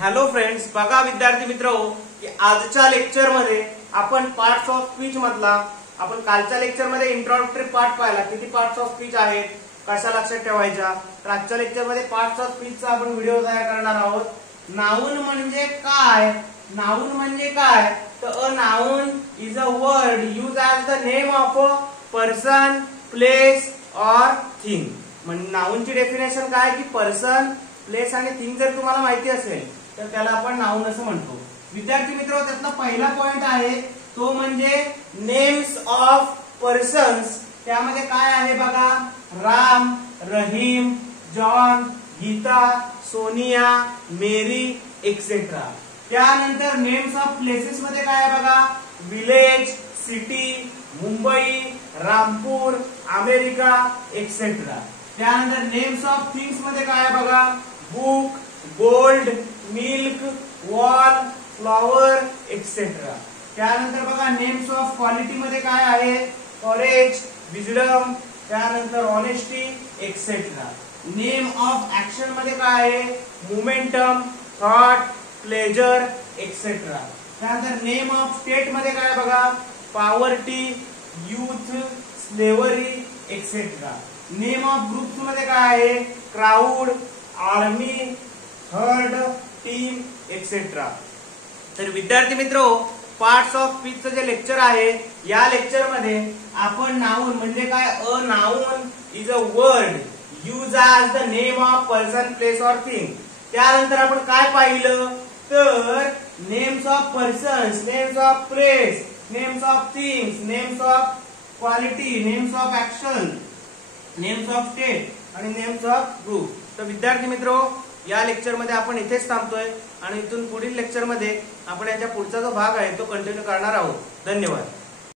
Hello friends, बघा विद्यार्थी मित्र आजच्या लेक्चर मध्ये आपण पार्ट्स ऑफ स्पीच मधला आपण कालच्या लेक्चर मध्ये इंट्रोडक्टरी पार्ट पाहिला. किती पार्ट्स ऑफ स्पीच आहेत, कशा लक्षात ठेवायच्या. तर आजच्या लेक्चर मध्ये पार्ट्स ऑफ स्पीचचा आपण व्हिडिओ तयार करणार आहोत. नाउन म्हणजे काय? नाउन म्हणजे काय? तर a noun is a word use as the name of a person, place or thing. म्हणजे नाउनची डेफिनेशन काय की पर्सन, प्लेस आणि थिंग जर तुम्हाला माहिती असेल तर त्याला आपण नाउन असं म्हणतो. विद्यार्थी मित्र, त्यातला पहिला पॉइंट आहे तो म्हणजे नेम्स ऑफ पर्सन्स. त्यामध्ये काय आहे बघा, राम, रहीम, जॉन, गीता, सोनिया, मेरी एक्सेट्रा. त्यानंतर नेम्स ऑफ प्लेसेस मध्ये काय आहे बघा, village, city, Mumbai, Rampur, America etcetera. त्यानंतर नेम्स ऑफ थिंग्स मध्ये काय आहे बघा, book, gold, milk, wall, flower etcetera. त्यानंतर बघा नेम्स ऑफ क्वालिटी मध्ये काय आहे, करेज, विजडम, त्यानंतर honesty etcetera. Name of action मध्ये काय आहे, मोमेंटम, थॉट, प्लेजर एक्सेट्रा. त्यानंतर नेम ऑफ स्टेट मध्ये काय बघा, poverty, youth, slavery etcetera. Name of groups मध्ये काय आहे, crowd, army, heard, team etcetera. तर विद्यार्थी मित्र, पार्ट्स ऑफ स्पीचचं जे लेक्चर आहे या लेक्चर मध्ये आपण नाउन म्हणजे काय, a noun is a word use as the name of person, place or thing. त्यानंतर आपण काय पाहिलं तर names of persons, names of place, names of things, names of quality, names of action, names of state आणि names of group. तर विद्यार्थी मित्र, या लेक्चर मध्ये आपण इथेच थांबतोय आणि इथून पुढील लेक्चर मध्ये आपण याच्या पुढचा जो भाग आहे तो कंटिन्यू करणार आहोत. धन्यवाद.